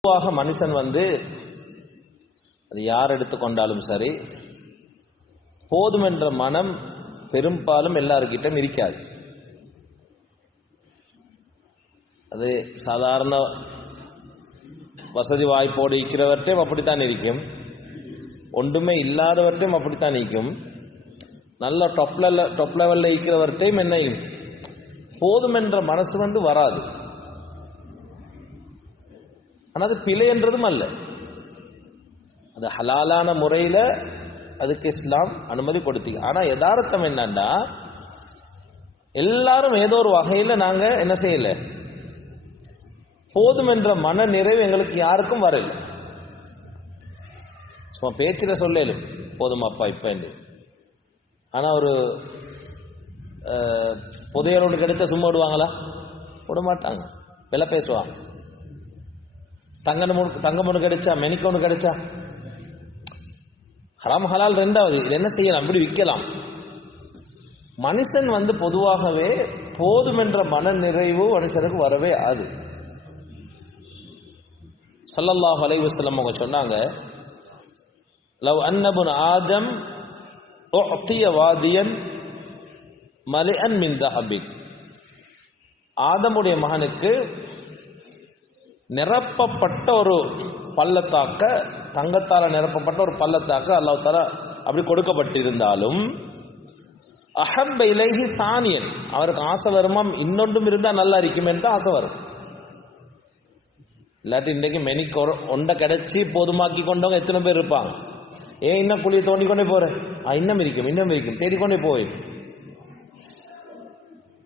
பொதுவாக மனுஷன் வந்து அது யார் எடுத்துக்கொண்டாலும் சரி போதும் என்ற மனம் பெரும்பாலும் எல்லாருக்கிட்டும் இருக்காது. அது சாதாரண வசதி வாய்ப்போடு இருக்கிறவர்கிட்டையும் அப்படித்தான் இருக்கும். ஒன்றுமே இல்லாதவர்கிட்டையும் அப்படித்தான் இருக்கும். நல்ல டொப் டொப் லெவலில் இருக்கிறவர்கிட்டையும் என்னையும் போதும் என்ற மனசு வந்து வராது. ஆனால் அது பிழை என்றதும் அல்ல. அது ஹலாலான முறையில் அதுக்கு இஸ்லாம் அனுமதி கொடுத்தி ஆனால் யதார்த்தம் என்னன்னா எல்லாரும் ஏதோ ஒரு வகையில் நாங்கள் என்ன செய்யலை? போதும் என்ற மன நிறைவு எங்களுக்கு யாருக்கும் வரல. சும்மா பேச்சில் சொல்லலும் போதும் அப்பா இப்போ ஆனால் ஒரு புதையல் ஒன்று கிடைச்சா சும்மா விடுவாங்களா? விட மாட்டாங்க வில பேசுவாங்க. தங்கம் ஒன்று தங்கம் ஒன்று கிடைச்சா மெனிக்க ஒன்று கிடைச்சா? ஹராம் ஹலால் ரெண்டாவது. இது என்ன செய்யலாம்? இப்படி விற்கலாம். மனுஷன் வந்து பொதுவாகவே போதும் என்ற மன நிறைவு மனுஷனுக்கு வரவே ஆகுது சல்லல்லாஹ் அலைவசல்லம் அவங்க சொன்னாங்க லவ் அன்னபுன் ஆதம் உஅத்திய வாதியன் மலிஅன் மின் தஹபிக் ஆதமுடைய மகனுக்கு நிரப்பப்பட்ட ஒரு பள்ளத்தாக்க தங்கத்தால் நிரப்பப்பட்ட ஒரு பள்ளத்தாக்க அல்லாஹ் தாலா அப்படி கொடுக்கப்பட்டிருந்தாலும் அஹப் இலகி சானியன். அவருக்கு ஆசை வருமாம் இன்னொன்றும் இருந்தால் நல்லா இருக்குமேன்னு தான் ஆசை வரும். இல்லாட்டி இன்றைக்கு மெனிக்கு ஒண்டை கிடைச்சி போதுமாக்கி கொண்டவங்க எத்தனை பேர் இருப்பாங்க? ஏன் இன்னும் குழியை தோண்டி கொண்டே போறேன் ஆ இன்னும் இருக்கும் இன்னும் இருக்கும். தேடிக்கொண்டே போய்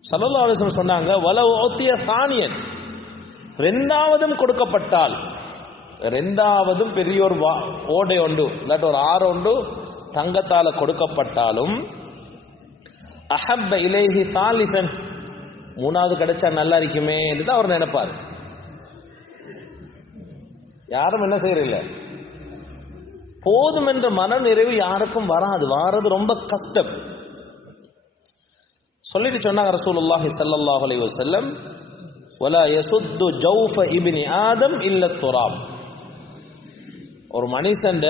சல்லல்லா சொன்னாங்க வல ஓத்திய சானியன். ரெண்டாவதும் கொடுக்கப்பட்டால் ரெண்டாவதும் பெரிய ஒரு வா ஓடை உண்டு இல்லாட்டி ஒரு ஆறு உண்டு தங்கத்தால கொடுக்கப்பட்டாலும் அஹப்ப இலேஹி தாலிசன் மூணாவது கிடைச்சா நல்லா இருக்குமே என்று தான் அவர் நினைப்பார். யாரும் என்ன செய்யறதில்ல. போதும் என்ற மன நிறைவு யாருக்கும் வராது வாரது ரொம்ப கஷ்டம். சொல்லிட்டு சொன்னாங்க ரசூலுல்லாஹி ஸல்லல்லாஹு அலைஹி வஸல்லம் வலா யசுத்து ஜௌஃப இபினி ஆதம் இல்ல துராப் ஒரு மனுஷன்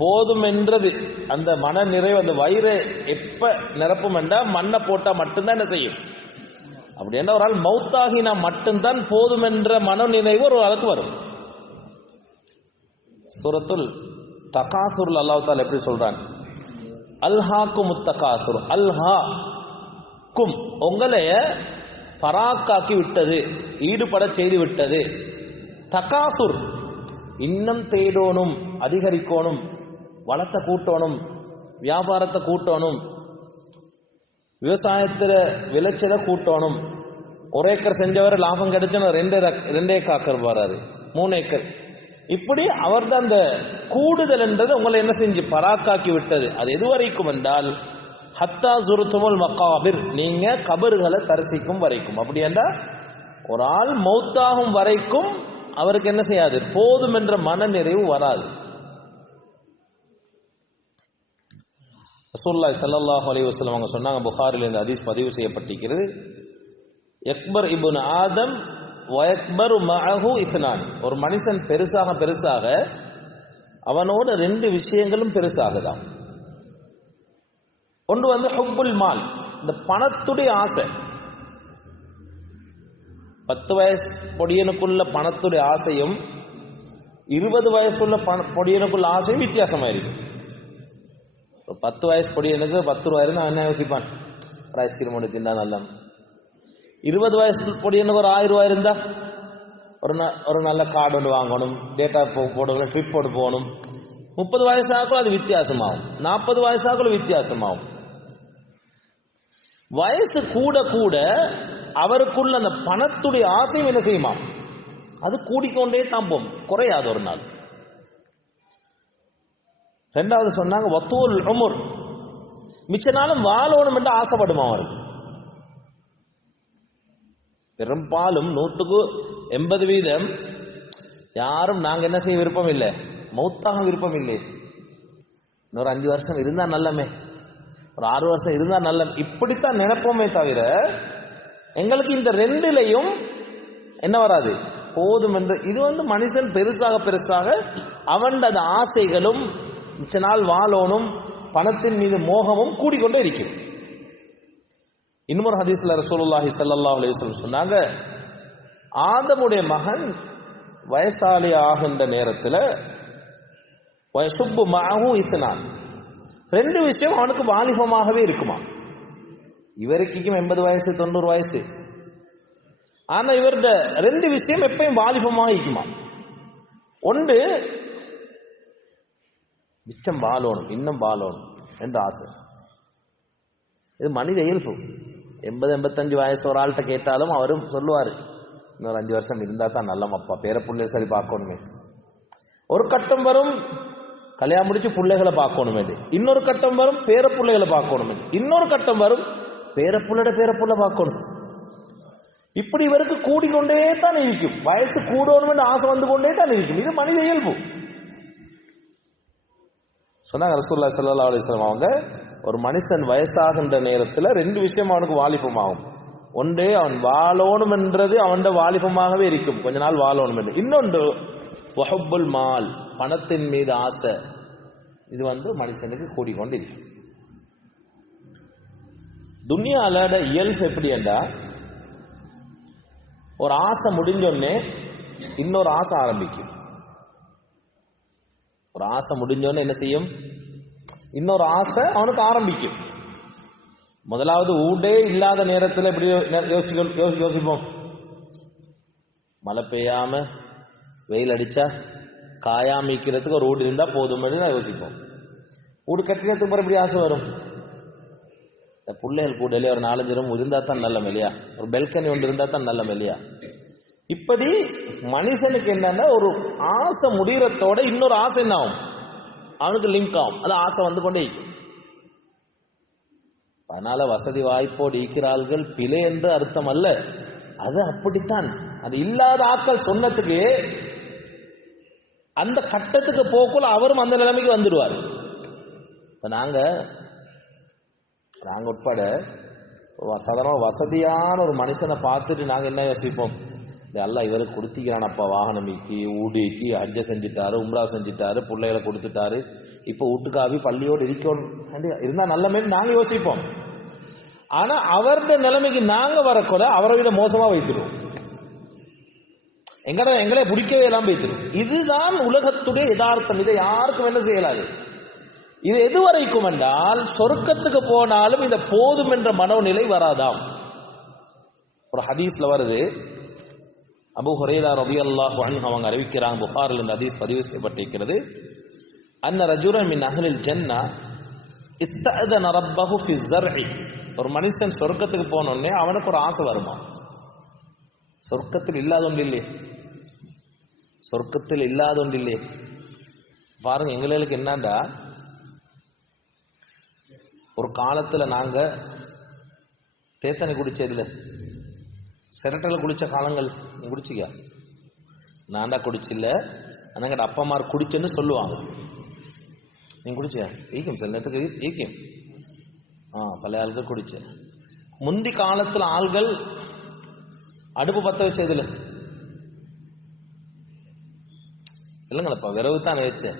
போதும் என்றது. அந்த மன நிறைவு அந்த வயிறு எப்ப நிரப்பும் என்றா மண்ணை போட்டா மட்டும்தான் என்ன செய்யும்? அப்படி என்ன ஒரு ஆள் மௌத்தாகினா மட்டும்தான் போதும் என்ற மன நினைவு ஒரு ஆளுக்கு வரும். சூரத்துல் தகாசுர் அல்லாஹ் எப்படி சொல்றான்? அல்ஹாக்கு முத்தகாசுர் அல்ஹா கும் உங்களைய பராக்காக்கி விட்டது ஈடுபட செய்து விட்டது. தகாசுர் இன்னும் தேடோனும் அதிகரிக்கணும் வளத்தை கூட்டணும் வியாபாரத்தை கூட்டணும் விவசாயத்தில் விளைச்சலை கூட்டணும் ஒரு ஏக்கர் செஞ்சவர் லாபம் கிடைச்சோன்னா ரெண்டு ரெண்டு ஏக்கர் போறாரு மூணு ஏக்கர். இப்படி அவர்தான் அந்த கூடுதல் என்றது உங்களை என்ன செஞ்சு பராக்காக்கி விட்டது. அது எது வரைக்கும் என்றால் ஹத்தா சுருத்துமுல் மக்காபிர் நீங்க கபறுகளை தரிசிக்கும் வரைக்கும். அப்படி என்றால் ஒரு ஆள் மௌத்தாகும் வரைக்கும் அவருக்கு என்ன செய்யாது? போதும் என்ற மனநிறைவு வராது. ரசூல்லாய் சல்லாஹ் அலி வஸ்லம் அவங்க சொன்னாங்க புகாரில் இந்த ஹதீஸ் பதிவு செய்யப்பட்டிருக்கிறது. எக்பர் இபுன் ஆதம் வயக்பர் மஹு இஸ்னானி. ஒரு மனுஷன் பெருசாக பெருசாக அவனோட ரெண்டு விஷயங்களும் பெருசாகுதான் ஒன்று வந்து ஹுப்புல் மால் இந்த பணத்துடைய ஆசை. பத்து வயசு பொடியனுக்குள்ள பணத்துடைய ஆசையும் இருபது வயசுக்குள்ள பண பொடியனுக்குள்ள ஆசையும் வித்தியாசமாக இருக்கு பத்து வயசு பொடியனுக்கு பத்து ரூபாய் நான் என்ன யோசிப்பான்? ஒரு ஐஸ்கிரீம் ஒன்று தின்னா நல்லா இருபது வயசு பொடியனுக்கு ஒரு ஆயிரம் ரூபாய் இருந்தா ஒரு ஒரு நல்ல கார்டு ஒன்று வாங்கணும் டேட்டா போடணும் ட்ரிப் போட்டு போகணும். முப்பது வயசாக்குள்ள அது வித்தியாசமாகும். நாற்பது வயசாக்குள்ள வித்தியாசமாகும். வயசு கூட கூட அவருக்குள்ள அந்த பணத்துடைய ஆசையும் என்ன செய்யுமா? அது கூடிக்கொண்டே தான் போகும் குறையாது ஒரு நாள். ரெண்டாவது சொன்னாங்க வத்தூல் உமுர். மிச்ச நாளும் வாழணும் என்று ஆசைப்படுமா அவருக்கு பெரும்பாலும் நூற்றுக்கு எண்பது வீதம் யாரும் நாங்கள் என்ன செய்ய விருப்பம் இல்லை. மௌத்தாக விருப்பம் இல்லை. இன்னொரு அஞ்சு வருஷம் இருந்தா நல்லமே. ஒரு ஆறு வருஷம் இருந்தால் நல்ல இப்படித்தான் நினைப்போமே தவிர எங்களுக்கு இந்த ரெண்டுலையும் என்ன வராது? போதும் என்று. இது வந்து மனுஷன் பெருசாக பெருசாக அவன் அந்த ஆசைகளும் மிச்ச நாள் வாழோனும் பணத்தின் மீது மோகமும் கூடிக்கொண்டே இருக்கும். இன்னொரு ஹதீஸ்ல ரசூலுல்லாஹி ஸல்லல்லாஹு அலைஹி வஸல்லம் சொன்னாங்க ஆதமுடைய மகன் வயசாளி ஆகின்ற நேரத்தில் வயசுப்பு மகவும் இசனான் ரெண்டு விஷயம் அவனுக்கு வாலிபமாகவே இருக்குமா? இவருக்கும் எண்பது வயசு தொண்ணூறு வயசு. ஆனா இவருடைய ரெண்டு விஷயம் எப்பயும் வாலிபமாக இருக்குமா ஒன்று மிச்சம் வாழணும் இன்னும் வாழணும் என்று ஆசை. இது மனித இயல்பு. எண்பது எண்பத்தஞ்சு வயசு ஒரு ஆள்கிட்ட கேட்டாலும் அவரும் சொல்லுவார் இன்னொரு அஞ்சு வருஷம் இருந்தால் தான் நல்லமப்பா பேர பிள்ளை சரி பார்க்கணுமே. ஒரு கட்டம் வரும் கல்யாணம் முடிச்சு பிள்ளைகளை பார்க்கணும் வேண்டி இன்னொரு கட்டம் வரும் பேர பிள்ளைகளை பார்க்கணும் வேண்டி இன்னொரு கட்டம் வரும் பேர பேரப்புள்ள பேர பார்க்கணும். இப்படி இவருக்கு கூடிக்கொண்டே தான் இருக்கும் வயசு கூடணும் ஆசை வந்து கொண்டே தான் இருக்கும் இது மனித இயல்பு. சொன்னாங்க ரசூல்லா ஸல்லல்லாஹு அலைஹி அவங்க ஒரு மனுஷன் வயசாகின்ற நேரத்தில் ரெண்டு விஷயம் அவனுக்கு வாலிபம் ஆகும் ஒன்று அவன் வாழணும் என்றது அவன் வாலிபமாகவே இருக்கும். கொஞ்ச நாள் வாழணும் என்று இன்னொன்று வஹப்புல் மால். பணத்தின் மீது ஆசை இது வந்து மனுஷனுக்கு கூடிக்கொண்டு இருக்கு துனியாலோட இயல்பு எப்படி என்றா ஒரு ஆசை முடிஞ்சோடனே இன்னொரு ஆசை ஆரம்பிக்கும். ஒரு ஆசை முடிஞ்சோடனே என்ன செய்யும்? இன்னொரு ஆசை அவனுக்கு ஆரம்பிக்கும். முதலாவது ஊடே இல்லாத நேரத்தில் எப்படி யோசிச்சு யோசி- யோசிப்போம்? மழை பெய்யாம வெயில் அடிச்சா காயாமிக்கிறதுக்கு ஒரு வீடு இருந்தால் போதும்னு நான் யோசிப்போம். வீடு கட்டினத்துக்கு அப்புறம் எப்படி ஆசை வரும். இந்த பிள்ளைகள் கூடலே ஒரு நாலஞ்சு ரூம் இருந்தால் தான் நல்ல மெலியா ஒரு பெல்கனி ஒன்று இருந்தால் தான் நல்ல மெலியா இப்படி மனுஷனுக்கு என்னன்னா ஒரு ஆசை முடிகிறதோட இன்னொரு ஆசை என்ன ஆகும்? அவனுக்கு லிங்க் ஆகும். அது ஆசை வந்து கொண்டே அதனால வசதி வாய்ப்போடு இருக்கிறார்கள் பிழை என்று அர்த்தம் அல்ல. அது அப்படித்தான். அது இல்லாத ஆட்கள் சொன்னதுக்கு அந்த கட்டத்துக்கு போக்குள்ள அவரும் அந்த நிலைமைக்கு வந்துடுவார். இப்ப நாங்க நாங்க உட்பட சாதாரணமாக சாதாரண வசதியான ஒரு மனுஷனை பார்த்துட்டு நாங்க என்ன யோசிப்போம்? எல்லாம் இவருக்கு கொடுத்திக்கிறானப்பா வாகனமிக்கு ஊடிக்கு ஹஜ்ஜ செஞ்சுட்டாரு உம்ரா செஞ்சுட்டாரு பிள்ளைகளை கொடுத்துட்டாரு. இப்போ வீட்டுக்காவி பள்ளியோடு இருக்கணும் இருந்தா நல்ல மாதிரி நாங்கள் யோசிப்போம். ஆனா அவருடைய நிலைமைக்கு நாங்க வரக்கூட அவரை விட மோசமா வைத்துருவோம் எங்கட எங்களை பிடிக்கவே இல்லாமல் போயிட்டு இதுதான் உலகத்துடைய யதார்த்தம். இதை யாருக்கும் என்ன செய்யலாது? இது எது வரைக்கும் என்றால் சொர்க்கத்துக்கு போனாலும் இந்த போதும் என்ற மனோநிலை வராதாம். ஒரு ஹதீஸ்ல வருது. அபு ஹுரேலா ரபி அல்லாஹ் அவங்க அறிவிக்கிறாங்க. புகாரில் இந்த ஹதீஸ் பதிவு செய்யப்பட்டிருக்கிறது. அன்ன ரஜுரன் மின் அகலில் ஜன்னா இஸ்தஅதன ரப்பஹு ஃபி ஒரு மனுஷன் சொர்க்கத்துக்கு போனோடனே அவனுக்கு ஒரு ஆசை வருமா? சொர்க்கத்தில் இல்லாத ஒன்று இல்லையே. சொர்க்கத்தில் இல்லாத இல்லையே பாருங்க எங்களுக்கு என்னண்டா? ஒரு காலத்தில் நாங்கள் தேத்தனை குடித்ததில் சிரட்டில் குடித்த காலங்கள் நீ குடிச்சிக்க. நான்டா குடிச்சில்ல. ஆனால் எங்கட அப்பா அம்மா குடிச்சேன்னு சொல்லுவாங்க. நீ குடிச்சியா ஈக்கும் சில நேரத்துக்கு ஈக்கும் ஆ பழைய ஆள்கள் குடிச்ச. முந்தி காலத்தில் ஆள்கள் அடுப்பு பற்ற வச்சதில்லை. இல்லைங்களப்பா விரவு தான் வச்சேன்.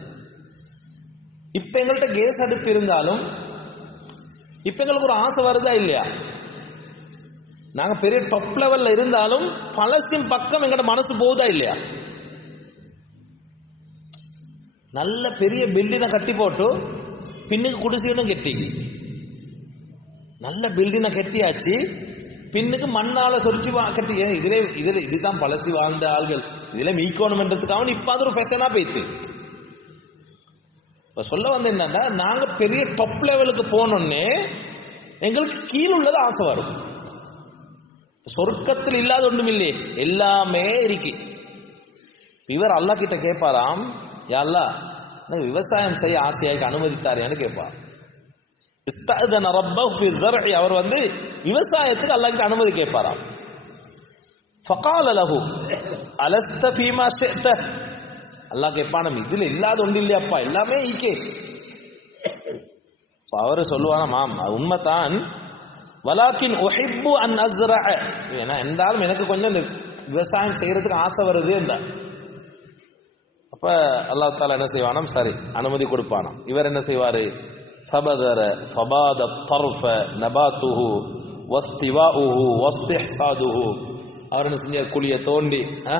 இப்ப எங்கள்கிட்ட கேஸ் அடுப்பு இருந்தாலும் இப்ப எங்களுக்கு ஒரு ஆசை வருதா இல்லையா? நாங்க பெரிய டப் லெவல்ல இருந்தாலும் பழசின் பக்கம் எங்கட மனசு போகுதா இல்லையா? நல்ல பெரிய பில்டினை கட்டி போட்டு பின்னுக்கு குடிசையும் கெட்டி நல்ல பில்டினை கட்டியாச்சு பின்னுக்கு மண்ணால சொரிச்சு வா- ஏன் இதுல இதுல இதுதான் பழசி வாழ்ந்த ஆள்கள். இதுல மீக்கோணும்ன்றதுக்காக இப்ப அது ஒரு ஃபேஷனா போயிட்டு. இப்ப சொல்ல வந்து என்னன்னா நாங்க பெரிய டாப் லெவலுக்கு போனோடனே எங்களுக்கு கீழ் உள்ளது ஆசை வரும். சொர்க்கத்தில் இல்லாத ஒன்றும் இல்லையே எல்லாமே இருக்கு. இவர் அல்லாஹ் கிட்ட கேட்பாராம் யா அல்லாஹ் எனக்கு விவசாயம் செய்ய ஆசையாக அனுமதித்தாரேன்னு கேட்பார் இஸ்தஅதன ரப்பஹு ஃபி ஸர்இ அவர் வந்து விவசாயத்துக்கு அல்லாஹ் அனுமதி கேட்பாராம். ஃபகால லஹு அலஸ்த ஃபீமா அல்லாஹ் கேட்பானம் இதுல இல்லாத ஒன்று இல்லையாப்பா எல்லாமே ஈக்கே அவர் சொல்லுவானா மாம் உண்மைதான். வலாக்கின் ஒஹிப்பு அன் அஸ்ரஅ. ஏன்னா என்றாலும் எனக்கு கொஞ்சம் இந்த விவசாயம் செய்யறதுக்கு ஆசை வருது என்றார். அப்ப அல்லா தாலா என்ன செய்வானாம்? சரி அனுமதி கொடுப்பானாம். இவர் என்ன செய்வாரு? சபதர சபாத தர்ஃப நபாத்துஹு வஸ்திவாஉஹு வஸ்திஹ்சாதுஹு அவர் என்ன செஞ்சார் குழிய தோண்டி ஆ,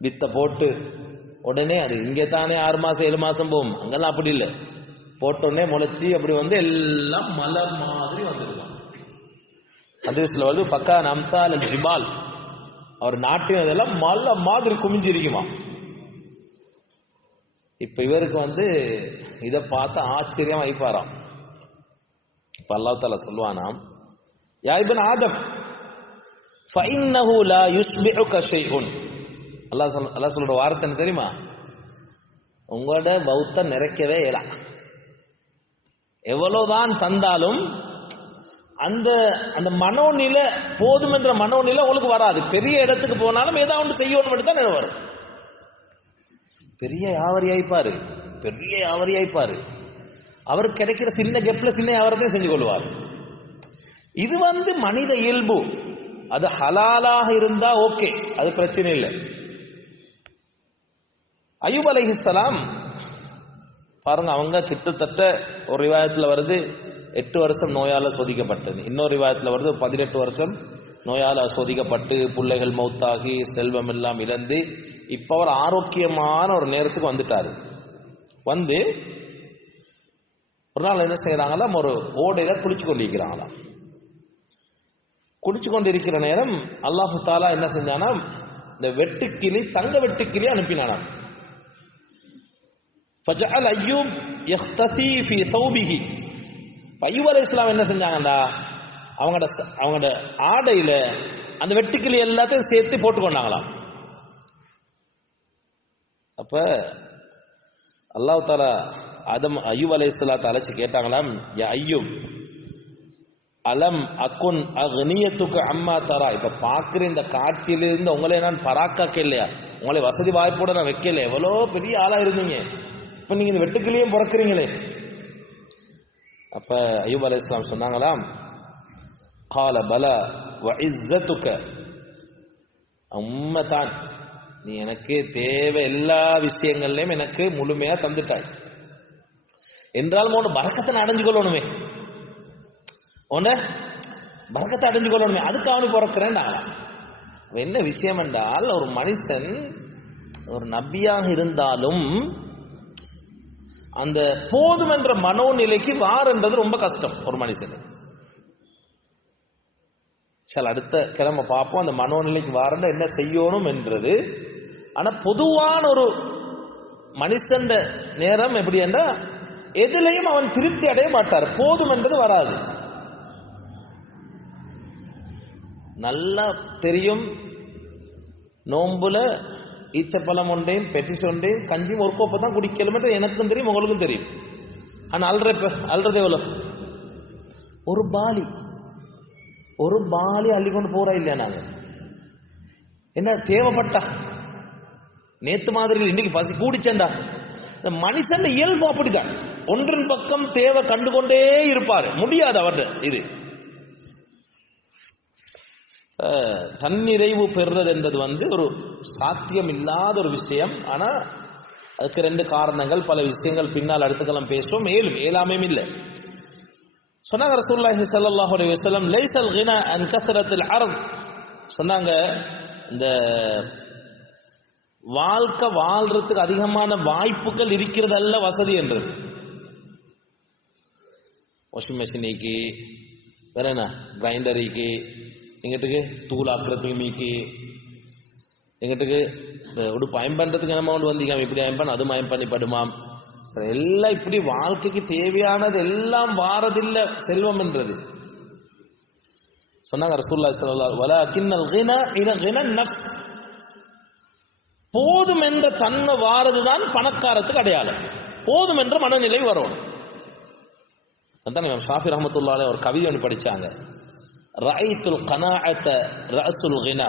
வித்தை போட்டு உடனே அது இங்கே தானே ஆறு மாசம் ஏழு மாசம் போகும். அங்கெல்லாம் அப்படி இல்லை. போட்டோடனே முளைச்சி அப்படி வந்து எல்லாம் மலர் மாதிரி வந்துருக்கும் அதிர்ஷ்டில் வந்து பக்கா நம்சால் ஜிபால். அவர் நாட்டினதெல்லாம் மலை மாதிரி குமிஞ்சிருக்குமா இப்ப இவருக்கு வந்து இதை பார்த்து ஆச்சரியம் வைப்பாராம் இப்ப அல்லாஹ் தாலா சொல்லுவானாம் யா ஆதம் ஃபஇன்னஹு லா யுஸ்பிஉக ஷைஉன். அல்லாஹ் சொல் அல்லாஹ் சொல்ற வார்த்தை என்ன தெரியுமா? உங்களோட பௌத்தம் நிறைக்கவே இயலாம் எவ்வளவுதான் தந்தாலும் அந்த அந்த மனோநிலை போதும் என்ற மனோநிலை உங்களுக்கு வராது. பெரிய இடத்துக்கு போனாலும் ஏதாவது ஒன்று செய்யணும் தான் வரும். பெரிய யாவரி ஆயிப்பாரு பெரிய யாவரி ஆயிப்பாரு அவர் கிடைக்கிற சின்ன கெப்ல சின்ன வியாபாரத்தையும் செஞ்சு கொள்வார். இது வந்து மனித இயல்பு. அது ஹலாலாக இருந்தா ஓகே. அது பிரச்சனை இல்லை. அயூப் அலைஹிஸ்லாம் பாருங்க அவங்க கிட்டத்தட்ட ஒரு விவாதத்தில் வருது எட்டு வருஷம் நோயால் சோதிக்கப்பட்டது. இன்னொரு விவாதத்தில் வருது பதினெட்டு வருஷம் நோயால் சோதிக்கப்பட்டு பிள்ளைகள் மௌத்தாகி செல்வம் எல்லாம் இழந்து இப்ப அவர் ஆரோக்கியமான ஒரு நேரத்துக்கு வந்துட்டாரு. வந்து ஒரு நாள் என்ன செய்யறாங்களாம் ஒரு ஓடையில குளிச்சு கொண்டிருக்கிறாங்களாம். குளிச்சு கொண்டிருக்கிற நேரம் அல்லாஹு தாலா என்ன செஞ்சானா இந்த வெட்டுக்கிளி தங்க வெட்டுக்கிளி அனுப்பினானாம். ஃபஜஅல் அய்யூப் யக்தசி ஃபி தௌபிஹி அய்யூப் அலைஹிஸ்ஸலாம் என்ன செஞ்சாங்கடா? அவங்களோட அவங்களோட ஆடையில அந்த வெட்டுக்கிளி எல்லாத்தையும் சேர்த்து போட்டுக்கொண்டாங்களாம். அப்ப அல்லாஹ் தாலா ஆதம் அலை அலைஹிஸ்ஸலாத்தை அழைச்சு கேட்டாங்களாம் யா அலம் அக்குன் அக்னியத்துக்கு அம்மா தரா? இப்ப பாக்குற இந்த காட்சியிலிருந்து உங்களை நான் பராக்காக்க இல்லையா உங்களை வசதி வாய்ப்போட நான் வைக்கல. எவ்வளோ பெரிய ஆளா இருந்தீங்க. இப்ப நீங்க இந்த வெட்டுக்கிளியும் பிறக்கிறீங்களே. அப்ப ஐயூப் அலை இஸ்லாம் சொன்னாங்களாம் கால பல வ இஸ்ஸத்துக்க தான் நீ எனக்கு தேவை எல்லா விஷயங்கள்லையும் எனக்கு முழுமையா தந்துட்டாய். என்றாலும் உன் பறக்கத்தை அடைஞ்சு கொள்ளணுமே. உன்ன பறக்கத்தை அடைஞ்சு கொள்ளணுமே. அதுக்கு அவனு பிறக்கிறேன் என்ன விஷயம் என்றால் ஒரு மனுஷன் ஒரு நபியாக இருந்தாலும் அந்த போதும் என்ற மனோநிலைக்கு வாரன்றது ரொம்ப கஷ்டம் ஒரு மனுஷனுக்கு சரி அடுத்த கிழமை பார்ப்போம். அந்த மனோநிலைக்கு வாரண்ட என்ன செய்யணும் என்றது. ஆனா பொதுவான ஒரு மனுஷன் நேரம் எப்படி என்றா எதுலையும் அவன் திருப்தி அடைய மாட்டார். போதும் என்பது வராது. நல்லா தெரியும். நோம்புல ஈச்சப்பழம் ஒன்றையும் பெட்டிஸ் ஒன்றையும் கஞ்சியும் ஒரு கோப்பை தான் குடிக்கலும் எனக்கும் தெரியும் உங்களுக்கும் தெரியும். ஆனால் அல்ற அல்றது எவ்வளோ ஒரு பாலி. ஒரு பாலி அள்ளிக்கொண்டு போறா இல்லையா நாங்க என்ன தேவைப்பட்டா நேத்து மாதிரி இன்னைக்கு பசி கூடிச்சேண்டா இந்த மனுஷன் இயல்பு அப்படிதான் ஒன்றின் பக்கம் தேவை கண்டுகொண்டே இருப்பார் முடியாது அவர்கிட்ட இது தன்னிறைவு பெறுறது என்றது வந்து ஒரு சாத்தியம் இல்லாத ஒரு விஷயம் ஆனா அதுக்கு ரெண்டு காரணங்கள் பல விஷயங்கள் பின்னால் அடுத்துக்கெல்லாம் பேசுவோம் மேலும் ஏலாமையும் இல்லை சொன்னாங்க ரசூல்லாஹி ஸல்லல்லாஹு அலைஹி வஸல்லம் லைஸல் கினா அன் கஸரத்தில் அர்த். சொன்னாங்க இந்த வாழ்க்கை வாழ்றதுக்கு அதிகமான வாய்ப்புகள் இருக்கிறதல்ல வசதி என்றது. வாஷிங் மெஷினிக்கு வேற என்ன? கிரைண்டரிக்கு எங்கிட்டுக்கு? தூள் ஆக்குறதுக்கு மீக்கு எங்கிட்டுக்கு? ஒரு பயம் பண்ணுறதுக்கு நம்ம ஒன்று வந்தீங்க இப்படி பயம் பண்ண அது மயம் பண்ணி படுமாம். எல்லாம் இப்படி வாழ்க்கைக்கு தேவையானது எல்லாம் வாரதில்லை செல்வம் என்றது. சொன்னாங்க ரசூல்லா ஸல்லல்லாஹு வலாக்கின்னல் கினா இன கின போதும் என்ற தன்மை வாரதுதான் பணக்காரத்துக்கு அடையாளம். போதும் என்ற மனநிலை வரும் அதான் இமாம் ஷாஃபி ரஹமத்துல்லாலே ஒரு கவிதை ஒன்று படிச்சாங்க. ரஐத்துல் கனாஅத ரஅசுல் கினா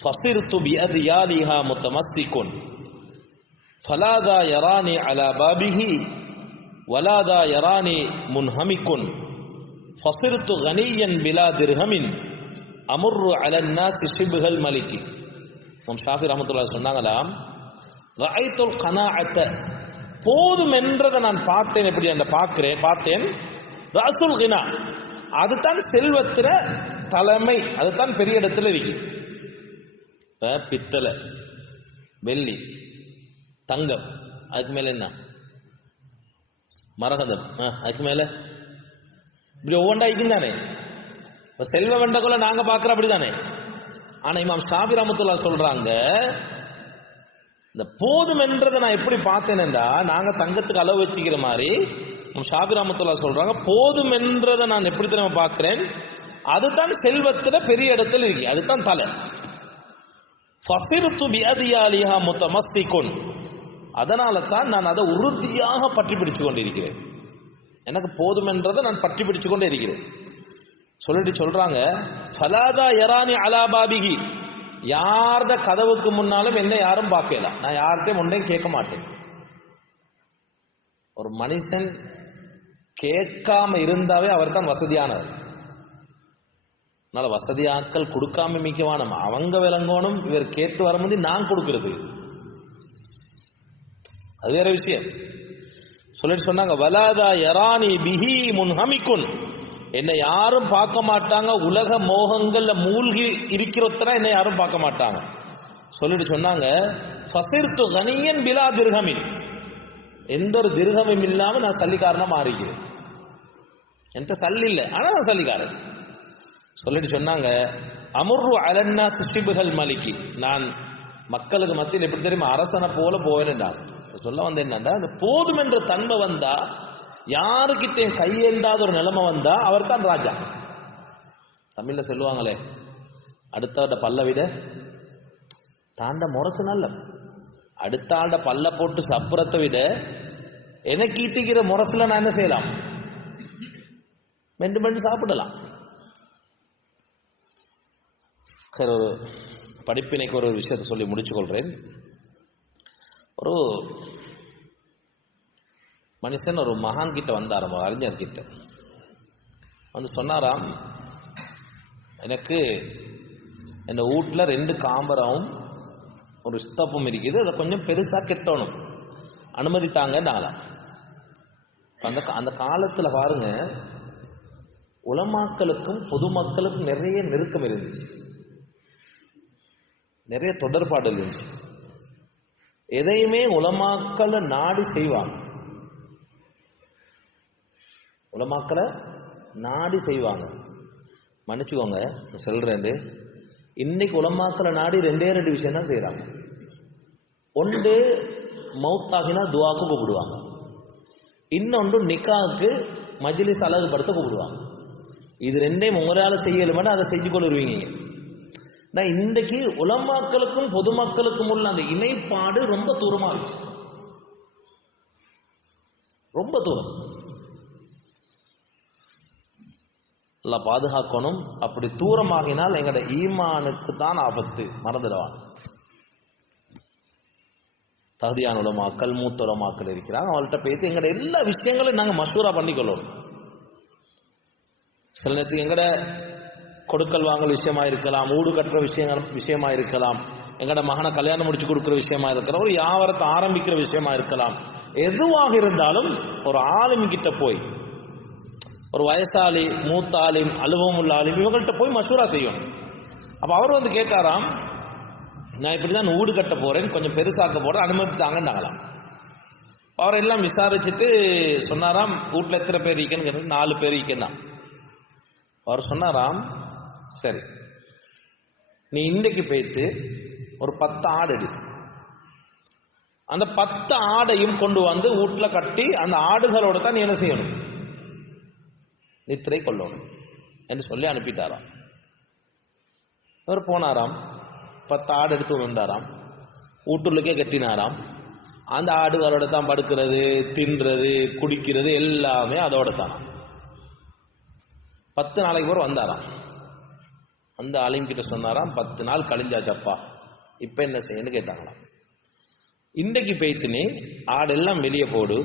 ஃபசிர்து பிஅதியாலிஹா முத்தமஸ்திகுன். ஃபலாதா யரானி அலா பாபிஹி வலாதா யரானி முன்ஹமிக்குன் ஃபசிர்து கனியன் பிலா திருஹமின் அமுர்ரு அலன்னா சிஷிபுகள் மலிக்கி உம் ஷாஃபி ரஹமத்துல்லா சொன்னாங்களாம் ரஐத்துல் கனாஅத்த போதும் என்றதை நான் பார்த்தேன். எப்படி அந்த பார்க்கிறேன் பார்த்தேன். ராசுல் கினா அதுதான் செல்வத்தில் தலைமை. அதுதான் பெரிய இடத்துல இருக்கு. பித்தளை. வெள்ளி. தங்கம். அதுக்கு மேல என்ன? மரகதம். ஆ, அதுக்கு மேல? இப்படி ஒவ்வொன்றா தானே? இப்போ செல்வ வெண்டக்குள்ள நாங்க பார்க்கிற அப்படிதானே? ஆனா இமாம் ஷாஃபி ரஹமத்துல்லா சொல்றாங்க இந்த போதும் என்றதை நான் எப்படி பார்த்தேனேண்டா நாங்க தங்கத்துக்கு அளவு வச்சுக்கிற மாதிரி ஷாபி ராமத்துல்லா ரஹமத்துல்லா சொல்றாங்க போதும் என்றதை நான் எப்படி தெரியுமா பார்க்கிறேன்? அதுதான் செல்வத்துல பெரிய இடத்துல இருக்கு அதுதான் தலை. ஃபசிருத்து பியதியாலிஹா முத்தமஸ்திகுன். அதனால தான் நான் அதை உறுதியாக பற்றி பிடிச்சு கொண்டிருக்கிறேன் எனக்கு போதும் என்றதை நான் பற்றி பிடிச்சு கொண்டே இருக்கிறேன். சொல்லிட்டு சொல்றாங்க ஃபலாதா யரானி அலா பாபிகி கதவுக்கு முன்னாலும் என்ன யாரும் பார்க்கலாம் நான் யார்கிட்டையும் ஒன்றையும் கேட்க மாட்டேன். ஒரு மனுஷன் கேட்காம இருந்தாவே அவர் தான் வசதியானவர். அதனால வசதியாக்கள் கொடுக்காம மிக்கவானம் அவங்க விளங்கணும் இவர் கேட்டு வரும்போது நான் கொடுக்கறது. அது வேற விஷயம். சொல்லிட்டு சொன்னாங்க வலாதா யரானி பிஹி முன்ஹமிக்குன். என்னை யாரும் பார்க்க மாட்டாங்க. உலக மோகங்கள்ல மூழ்கி இருக்கிறொத்தனா என்னை யாரும் பார்க்க மாட்டாங்க. சொல்லிட்டு சொன்னாங்க ஃபசிர்த்து கனியன் பிலா திருகமின் எந்த ஒரு திருகமும் இல்லாம நான் சல்லிக்காரனா மாறிக்கிறேன். என்கிட்ட சல்லி இல்லை ஆனா நான் சல்லிக்காரன். சொல்லிட்டு சொன்னாங்க அமுர்ரு அலன்னா சுஷிபுகள் மலிக்கு. நான் மக்களுக்கு மத்தியில் எப்படி தெரியுமா அரசனை போல சொல்ல வந்து என்னன்னா அந்த போதும் என்ற தன்மை வந்தா யாருக்கிட்டே கையேந்தாத ஒரு நிலைமை வந்தா அவர் தான் ராஜா. தமிழ்ல சொல்லுவாங்களே அடுத்தவட பல்ல விட தாண்ட முரசு நல்ல. அடுத்த ஆண்ட பல்ல போட்டு சப்புறத்தை விட எனக்கு ஈட்டிக்கிற முரசுல நான் என்ன செய்யலாம்? மெண்டு மெண்டு சாப்பிடலாம். சரி, ஒரு படிப்பினைக்கு ஒரு விஷயத்தை சொல்லி முடிச்சு கொள்றேன் ஒரு மனுஷன் ஒரு மகான் கிட்ட வந்தாராம் ஒரு அறிஞர் கிட்ட. வந்து சொன்னாராம் எனக்கு இந்த வீட்டில் ரெண்டு காம்பராவும் ஒரு ஸ்தப்பும் இருக்குது. அதை கொஞ்சம் பெருசாக கெட்டணும். அனுமதி தாங்கன்னாங்களாம் அந்த அந்த காலத்தில் பாருங்க உலமாக்களுக்கும் பொதுமக்களுக்கும் நிறைய நெருக்கம் இருந்துச்சு. நிறைய தொடர்பாடு இருந்துச்சு. எதையுமே உலமாக்களை நாடி செய்வாங்க. உலமாக்களை நாடி செய்வாங்க. மன்னிச்சுக்கோங்க நான் சொல்றேன் இன்னைக்கு உலமாக்களை நாடி ரெண்டே ரெண்டு விஷயம் தான் செய்கிறாங்க ஒன்று மௌத்தாகினா துவாக்கு கூப்பிடுவாங்க. இன்னொன்று நிக்காவுக்கு மஜ்லிஸ் அழகுபடுத்த கூப்பிடுவாங்க. இது ரெண்டையும் உங்களால் செய்யலுமே அதை செஞ்சு கொள்ளுருவீங்க நான் இன்றைக்கு உலமாக்களுக்கும் பொதுமக்களுக்கும் உள்ள அந்த இணைப்பாடு ரொம்ப தூரமாக இருக்கு. ரொம்ப தூரம். நல்லா பாதுகாக்கணும். அப்படி தூரமாகினால் எங்களோட ஈமானுக்கு தான் ஆபத்து. மறந்துடுவான் தகுதியான உலமாக்கள் மூத்த உலமாக்கள் இருக்கிறாங்க. அவள்கிட்ட பேசி எங்களோட எல்லா விஷயங்களையும் நாங்கள் மசூரா பண்ணிக்கொள்ளணும் சில நேரத்துக்கு எங்கட கொடுக்கல் வாங்கல் விஷயமா இருக்கலாம் ஊடு கட்டுற விஷயங்கள் விஷயமா இருக்கலாம் எங்கட மகனை கல்யாணம் முடிச்சு கொடுக்குற விஷயமா இருக்கலாம் ஒரு வியாபாரத்தை ஆரம்பிக்கிற விஷயமா இருக்கலாம். எதுவாக இருந்தாலும் ஒரு ஆளுமிகிட்ட போய் ஒரு வயசாளி மூத்த ஆலிம் அனுபவம் உள்ள ஆலிம் இவங்கள்ட்ட போய் மசூரா செய்யும். அப்போ அவர் வந்து கேட்டாராம் நான் இப்படி தான் ஊடு கட்ட போறேன் கொஞ்சம் பெருசாக்க போறேன் அனுமதி தாங்கன்னாங்களாம். அவர் எல்லாம் விசாரிச்சுட்டு சொன்னாராம் வீட்டில் எத்தனை பேர் இருக்கேன்னு நாலு பேர் இருக்கேன்னா அவர் சொன்னாராம் சரி நீ இன்றைக்கு போய்த்து ஒரு பத்து ஆடு எடு. அந்த பத்து ஆடையும் கொண்டு வந்து வீட்டில் கட்டி அந்த ஆடுகளோட தான் நீ என்ன செய்யணும்? நித்திரை கொள்ளணும் என்று சொல்லி அனுப்பிட்டாராம். அவர் போனாராம். பத்து ஆடு எடுத்து வந்தாராம் வீட்டுள்ளுக்கே கட்டினாராம். அந்த ஆடுகளோட தான் படுக்கிறது தின்றது குடிக்கிறது எல்லாமே அதோட தானாம் பத்து நாளைக்கு பிறகு வந்தாராம். அந்த ஆலிம் கிட்ட சொன்னாராம் பத்து நாள் கழிஞ்சாச்சப்பா இப்போ என்ன செய்யன்னு கேட்டாங்களாம். இன்றைக்கு பெய்த்துனே ஆடெல்லாம் வெளியே போடு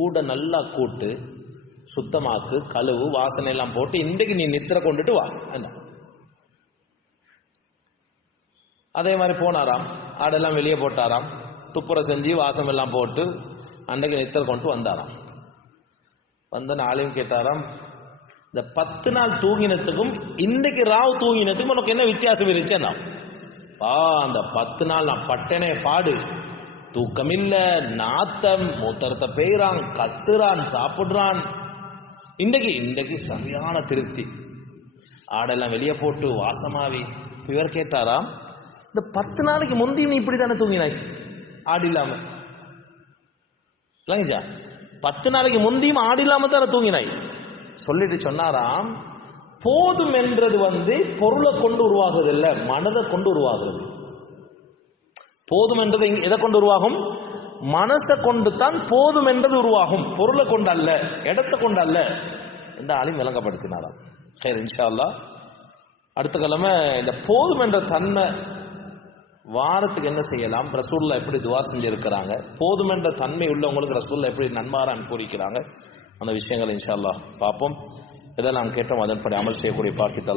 ஊட நல்லா கூட்டு சுத்தமாக்கு கழுவு வாசனை எல்லாம் போட்டு இன்றைக்கு நீ நித்திர கொண்டுட்டு வா என்ன? அதே மாதிரி போனாராம். ஆடெல்லாம் வெளியே போட்டாராம். துப்புரை செஞ்சு வாசம் எல்லாம் போட்டு அன்றைக்கு நித்திர கொண்டு வந்தாராம். வந்த நாளையும் கேட்டாராம் இந்த பத்து நாள் தூங்கினத்துக்கும் இன்றைக்கு ராவ் தூங்கினத்துக்கும் உனக்கு என்ன வித்தியாசம் இருந்துச்சுன்னா ஆ அந்த பத்து நாள் நான் பட்டனே பாடு. தூக்கமில்லை நாத்தம் மூத்தரத்தை பெய்கிறான் கத்துறான் சாப்பிடுறான். இன்றைக்கு இன்றைக்கு சரியான திருப்தி. ஆடெல்லாம் வெளியே போட்டு வாசமாவி இவர் கேட்டாராம் இந்த பத்து நாளைக்கு முந்தையும் நீ இப்படி தானே தூங்கினாய்? ஆடு இல்லாம இல்லைங்கஜா பத்து நாளைக்கு முந்தியும் ஆடு இல்லாம தானே தூங்கினாய்? சொல்லிட்டு சொன்னாராம் போதும் என்றது வந்து பொருளை கொண்டு உருவாகுது இல்ல மனதை கொண்டு உருவாகுது போதும் என்றது எதை கொண்டு உருவாகும்? மனசை கொண்டு தான் போதும் என்றது உருவாகும். பொருளை கொண்டு அல்ல இடத்தை கொண்டு அல்ல இந்த ஆளையும் விளங்கப்படுத்தினாராம். சரி இன்ஷா அடுத்த கிழமை இந்த போதும் என்ற தன்மை வாரத்துக்கு என்ன செய்யலாம்? ரசூல்லா எப்படி துவா செஞ்சிருக்கிறாங்க? போதும் என்ற தன்மை உள்ளவங்களுக்கு ரசூல்லா எப்படி நன்மாரான் கூறிக்கிறாங்க? அந்த விஷயங்களை இன்ஷா அல்லாஹ் பார்ப்போம். இதெல்லாம் கேட்டோம். அதன்படி அமல் செய்யக்கூடிய பாக்கித்த